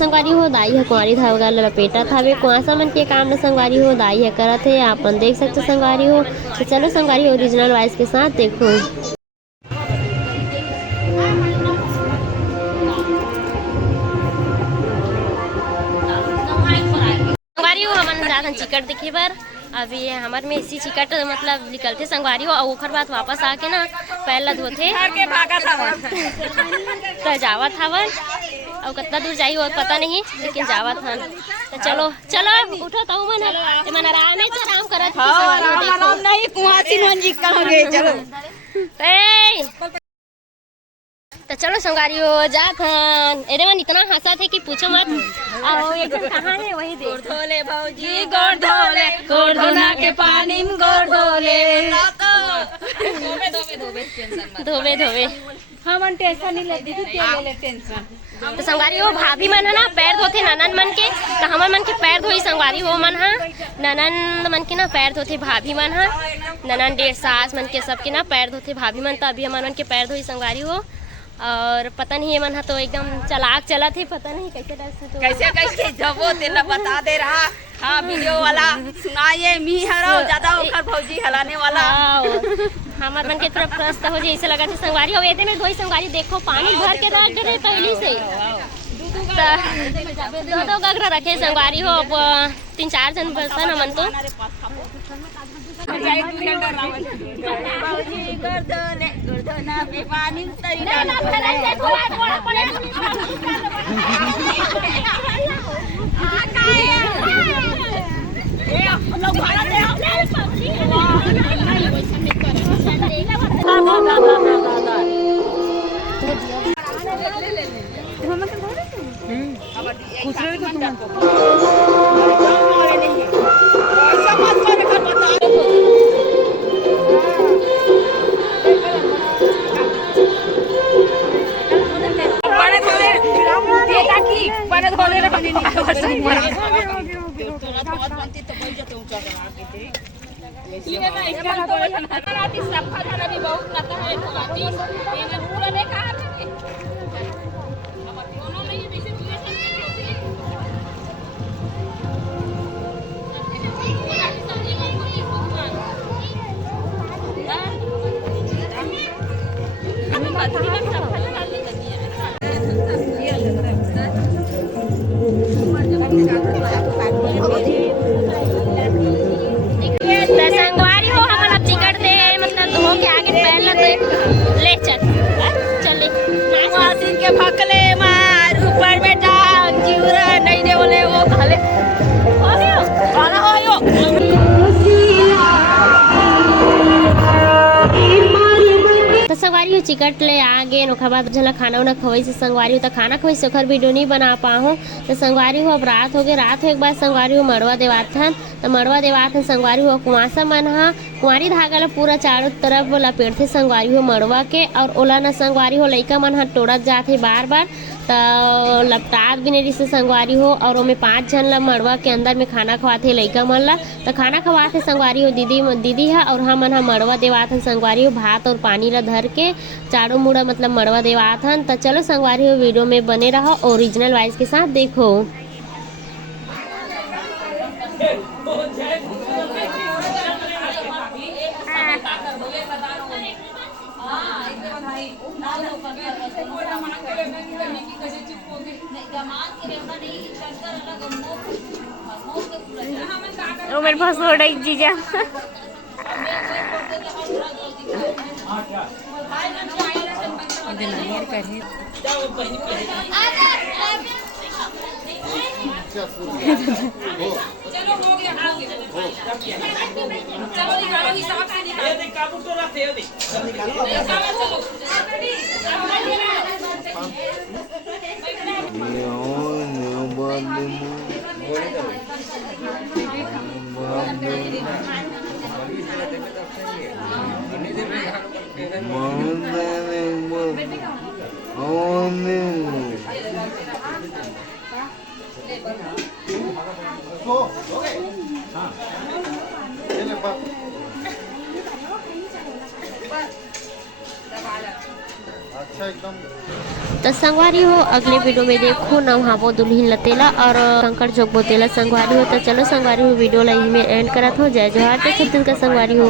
संगवारी हो दाई है कुंवारी था वगैरह लपेटा था वे कुआसा मन के काम न संगवारी हो दाई है करत है अपन देख सकते संगवारी हो। तो चलो संगवारी ओरिजिनल वॉइस के साथ देखो। संगवारी हो हमन जाथन चिकट देखे बर। अभी हमार में इसी चिकट मतलब निकलते संगवारी हो और ओखर बाद वापस आके ना पैर ला धोथे तो जावत हवन और कितना दूर जाई हो पता नहीं लेकिन जावत हन। तो चलो चलो उठो तो मन आराम नहीं तो आराम करत आराम नहीं कुआसी मन जी कहोगे चलो तो चलो संगवारी हो जात हन। अरे मन इतना हंसा थे कि पूछो मत। आओ एकदम कहाँ है वही देख गोड़ धोले भौजी गोड़ धोना के पानी में गोड़ धोले धोबे धोबे हमन टेंशन नहीं लेती थी तेरे ले टेंशन। तो संगवारी हो भाभी मन है ना पैर धोते ननन मन के तो हमन मन के पैर धोई संगवारी हो मन हा ननन मन के ना पैर धोते भाभी मन हा ननन डेढ़ सास मन के सबके ना पैर धोते भाभी मन। तो अभी हमन मन के पैर धोई संगवारी हो और पता नहीं ये मन हा तो एकदम चलाक चला थे पता नहीं कैसे कैसे जबो तेला बता दे रहा। हाँ वीडियो वाला सुनाइए मी हरो ज्यादा ओखर भौजी हलाने वाला हमार मन के तरफ प्रस्त हो जाए ऐसे लगा थे संगवारी हो एते में धोई संगवारी देखो पानी भर के रख दे पहली से दो गगरा रखे संगवारी हो 3-4 जन बसन हमन तो चिकट ले आगे ओखर बाद झला खाना उना खवाई से संगवारी हो तो खाना खवाई से ओखर वीडियो नहीं बना पाऊँ। तो संगवारी हो अब रात हो गए रात हो एक बार संगवारी हो मड़वा देवात हन तो मड़वा देवात हन संगवारी हो कुआसा मन हा कुंवारी धागा ला पूरा चारों तरफ लपेटथे संगवारी हो मड़वा के और ओला न संगवारी हो लइका मन हा टोड़त जाथे बार बार तो लपटात भी नहीं से संगवारी हो और ओमे 5 जन ला मड़वा के अंदर में खाना खवाथे लइका मन ला तो खाना खवाथे संगवारी हो दीदी है और हमन हा मड़वा देवात हन संगवारी हो भात और पानी ला धर के चारों मुड़ा मतलब मड़वा देवात हन। तो चलो संगवारी हो वीडियो में बने रहो ओरिजिनल वॉइस के साथ देखो। ओ मेरे पास हो रही जीजा चलो हो गया चलो निकालो हिसाब से निकालो काबू तो रखते हो अच्छा एकदम। तो संगवारी हो अगले वीडियो में देखो ना वहाँ वो दुल्हन लतेला और कंकड़ चौक बोतेला संगवारी हो। तो चलो संगवारी हो वीडियो ला यही में एंड करत हो। जय जोहार। तो छत्तीसगढ़ संगवारी हो।